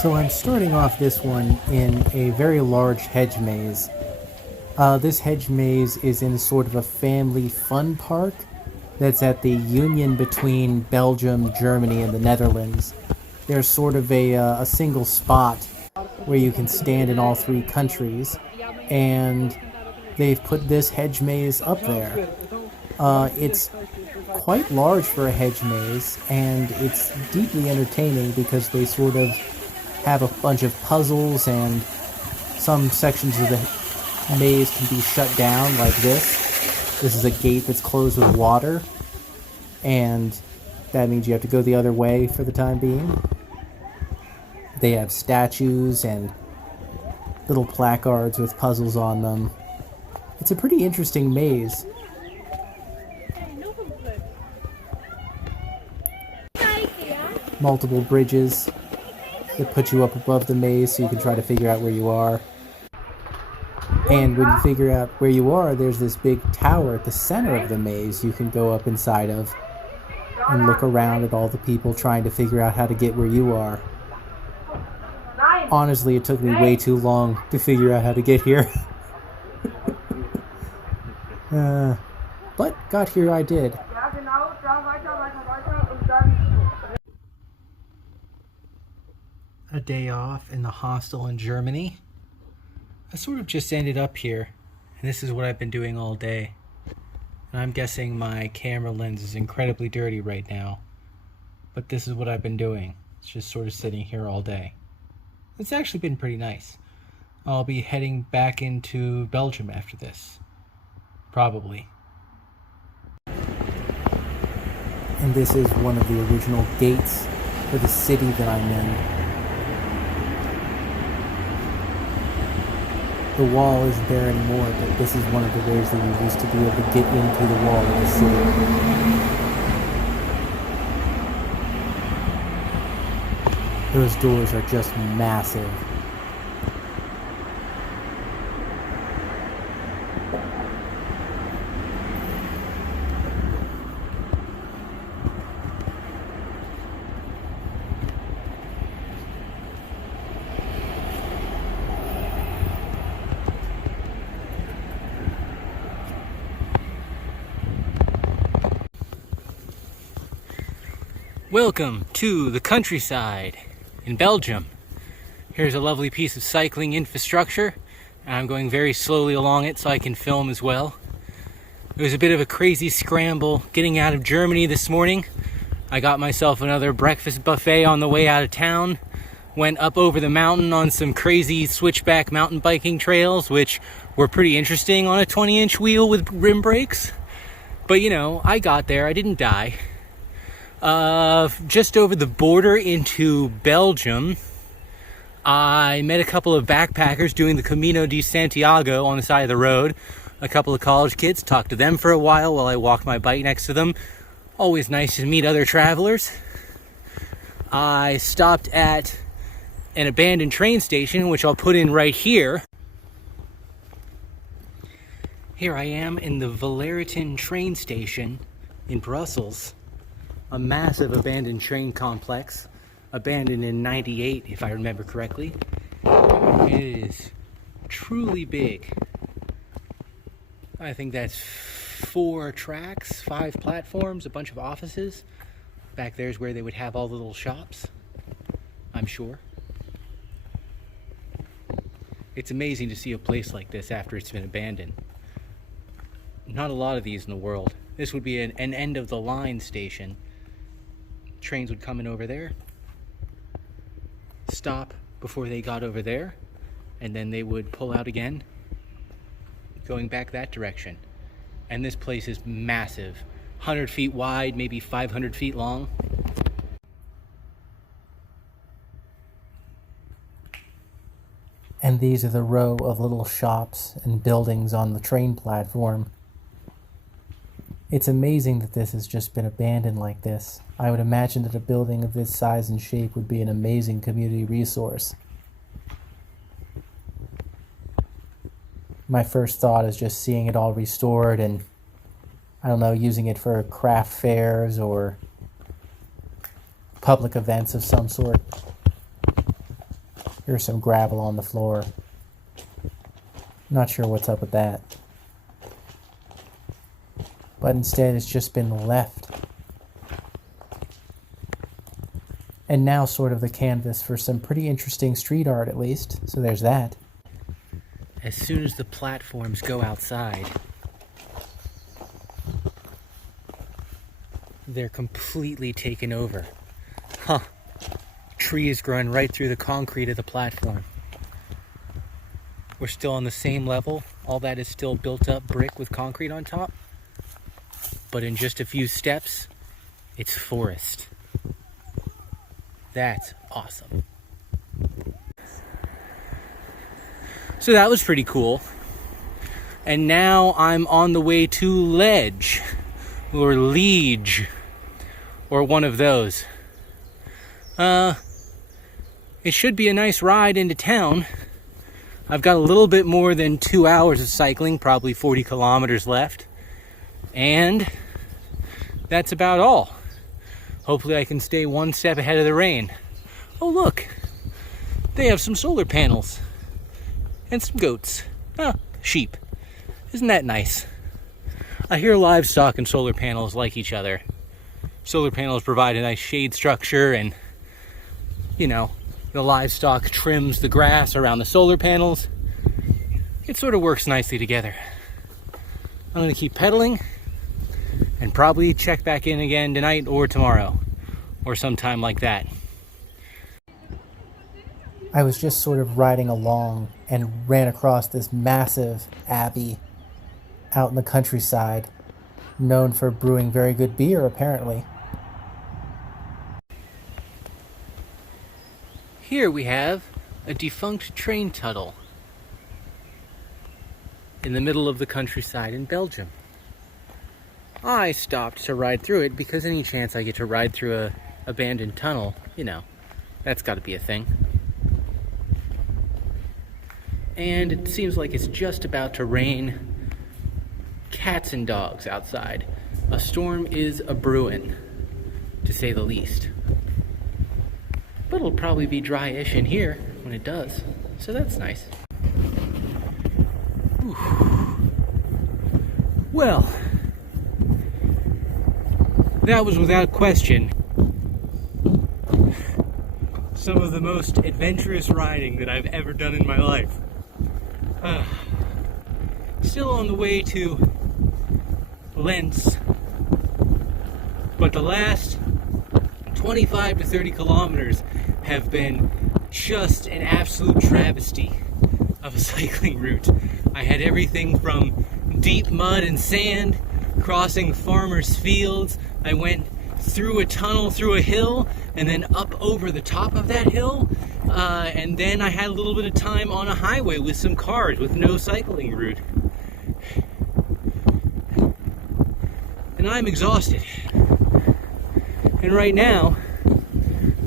So I'm starting off this one in a very large hedge maze. This hedge maze is in sort of a family fun park that's at the union between Belgium, Germany, and the Netherlands. There's sort of a single spot where you can stand in all three countries, and they've put this hedge maze up there. It's quite large for a hedge maze, and it's deeply entertaining because they sort of have a bunch of puzzles, and some sections of the maze can be shut down like this. This is a gate that's closed with water, and that means you have to go the other way for the time being. They have statues and little placards with puzzles on them. It's a pretty interesting maze. Multiple bridges that put you up above the maze so you can try to figure out where you are. And when you figure out where you are, there's this big tower at the center of the maze you can go up inside of and look around at all the people trying to figure out how to get where you are. Honestly, it took me way too long to figure out how to get here. But got here I did. A day off in the hostel in Germany. I sort of just ended up here, and this is what I've been doing all day. And I'm guessing my camera lens is incredibly dirty right now, but this is what I've been doing. It's just sort of sitting here all day. It's actually been pretty nice. I'll be heading back into Belgium after this. Probably. And this is one of the original gates for the city that I'm in. The wall isn't there anymore, but this is one of the ways that you used to be able to get into the wall of the city. Those doors are just massive. Welcome to the countryside in Belgium. Here's a lovely piece of cycling infrastructure. I'm going very slowly along it so I can film as well. It was a bit of a crazy scramble getting out of Germany this morning. I got myself another breakfast buffet on the way out of town. Went up over the mountain on some crazy switchback mountain biking trails, which were pretty interesting on a 20-inch wheel with rim brakes. But you know, I got there, I didn't die. Just over the border into Belgium, I met a couple of backpackers doing the Camino de Santiago on the side of the road. A couple of college kids, talked to them for a while I walked my bike next to them. Always nice to meet other travelers. I stopped at an abandoned train station, which I'll put in right here. Here I am in the Valeriton train station in Brussels. A massive abandoned train complex, abandoned in '98 if I remember correctly. It is truly big. I think that's 4 tracks, 5 platforms, a bunch of offices. Back there's where they would have all the little shops, I'm sure. It's amazing to see a place like this after it's been abandoned. Not a lot of these in the world. This would be an end of the line station. Trains would come in over there, stop before they got over there, and then they would pull out again, going back that direction. And this place is massive, 100 feet wide, maybe 500 feet long. And these are the row of little shops and buildings on the train platform. It's amazing that this has just been abandoned like this. I would imagine that a building of this size and shape would be an amazing community resource. My first thought is just seeing it all restored and, I don't know, using it for craft fairs or public events of some sort. Here's some gravel on the floor. Not sure what's up with that. But instead it's just been left. And now sort of the canvas for some pretty interesting street art, at least. So there's that. As soon as the platforms go outside, they're completely taken over. Huh. Trees growing right through the concrete of the platform. We're still on the same level. All that is still built up brick with concrete on top. But in just a few steps, it's forest. That's awesome. So that was pretty cool. And now I'm on the way to Liege, or Liege, or one of those. It should be a nice ride into town. I've got a little bit more than 2 hours of cycling, probably 40 kilometers left. And that's about all. Hopefully I can stay one step ahead of the rain. Oh look, they have some solar panels and some goats. Sheep. Isn't that nice? I hear livestock and solar panels like each other. Solar panels provide a nice shade structure, and you know, the livestock trims the grass around the solar panels. It sort of works nicely together. I'm gonna keep pedaling and probably check back in again tonight or tomorrow or sometime like that. I was just sort of riding along and ran across this massive abbey out in the countryside, known for brewing very good beer, apparently. Here we have a defunct train tunnel in the middle of the countryside in Belgium. I stopped to ride through it because any chance I get to ride through a abandoned tunnel, you know, that's got to be a thing. And it seems like it's just about to rain cats and dogs outside. A storm is a-brewin', to say the least. But it'll probably be dry-ish in here when it does, so that's nice. Whew. Well, that was without question some of the most adventurous riding that I've ever done in my life. Still on the way to Lens, but the last 25 to 30 kilometers have been just an absolute travesty of a cycling route. I had everything from deep mud and sand, crossing farmers' fields. I went through a tunnel, through a hill, and then up over the top of that hill. And then I had a little bit of time on a highway with some cars with no cycling route. And I'm exhausted. And right now,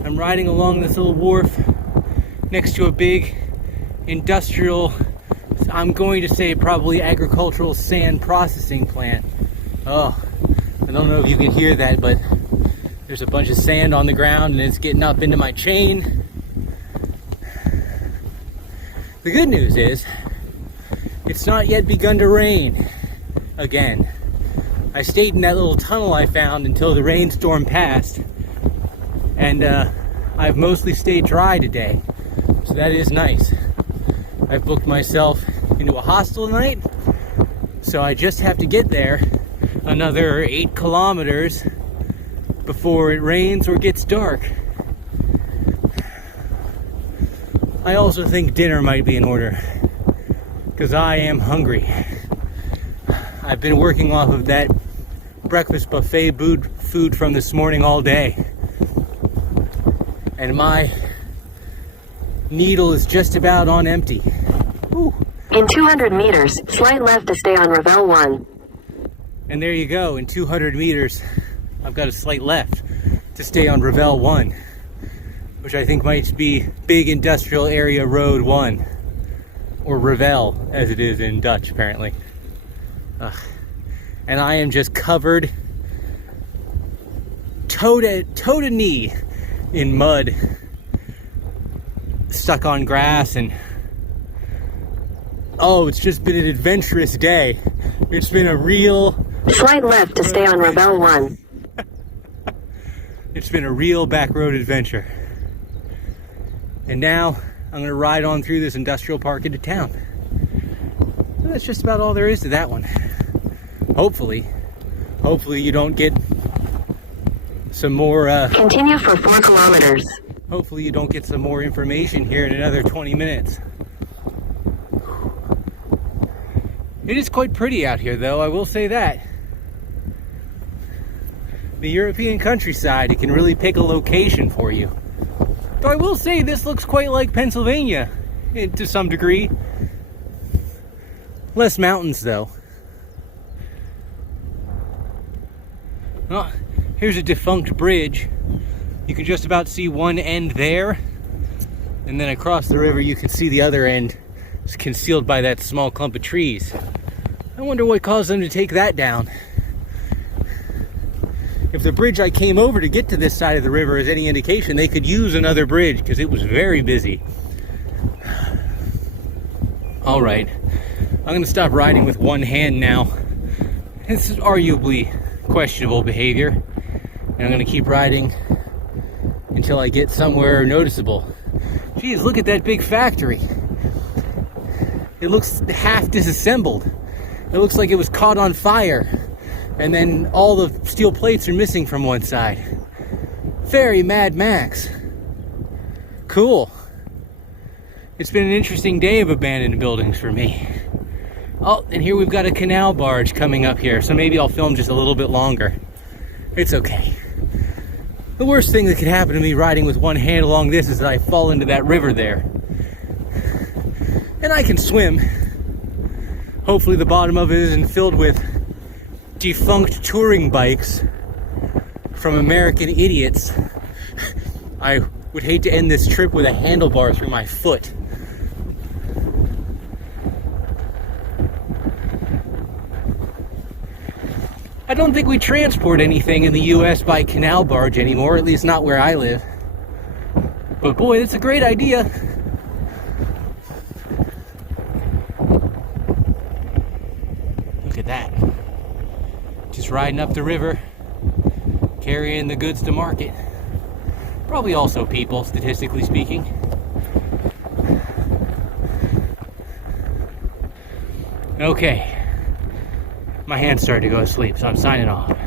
I'm riding along this little wharf next to a big industrial, I'm going to say probably agricultural sand processing plant. Oh, I don't know if you can hear that, but there's a bunch of sand on the ground and it's getting up into my chain. The good news is, it's not yet begun to rain again. I stayed in that little tunnel I found until the rainstorm passed, and I've mostly stayed dry today, so that is nice. I've booked myself into a hostel tonight, so I just have to get there another 8 kilometers before it rains or gets dark. I also think dinner might be in order, because I am hungry. I've been working off of that breakfast buffet food from this morning all day, and my needle is just about on empty. Ooh. In 200 meters, slight left to stay on Revel 1. And there you go, in 200 meters, I've got a slight left to stay on Revel 1, which I think might be Big Industrial Area Road 1, or Revel, as it is in Dutch, apparently. And I am just covered toe to knee in mud, stuck on grass, and oh, it's just been an adventurous day. It's been a real... Slight left to stay on Revel 1. It's been a real back road adventure. And now I'm going to ride on through this industrial park into town. And that's just about all there is to that one. Hopefully you don't get some more Continue for 4 kilometers. hopefully you don't get some more information here in another 20 minutes. It is quite pretty out here, though, I will say that. The European countryside, it can really pick a location for you. Though I will say this looks quite like Pennsylvania, to some degree. Less mountains, though. Oh, here's a defunct bridge. You can just about see one end there, and then across the river you can see the other end. It's concealed by that small clump of trees. I wonder what caused them to take that down. If the bridge I came over to get to this side of the river is any indication, they could use another bridge because it was very busy. All right, I'm going to stop riding with one hand now. This is arguably questionable behavior, and I'm going to keep riding until I get somewhere noticeable. Geez, look at that big factory. It looks half disassembled. It looks like it was caught on fire, and then all the steel plates are missing from one side. Very Mad Max. Cool. It's been an interesting day of abandoned buildings for me. Oh, and here we've got a canal barge coming up here, so maybe I'll film just a little bit longer. It's okay. The worst thing that could happen to me riding with one hand along this is that I fall into that river there. And I can swim. Hopefully the bottom of it isn't filled with defunct touring bikes from American idiots. I would hate to end this trip with a handlebar through my foot. I don't think we transport anything in the US by canal barge anymore, at least not where I live. But boy, that's a great idea. Look at that. Just riding up the river, carrying the goods to market. Probably also people, statistically speaking. Okay. My hands started to go to sleep, so I'm signing off.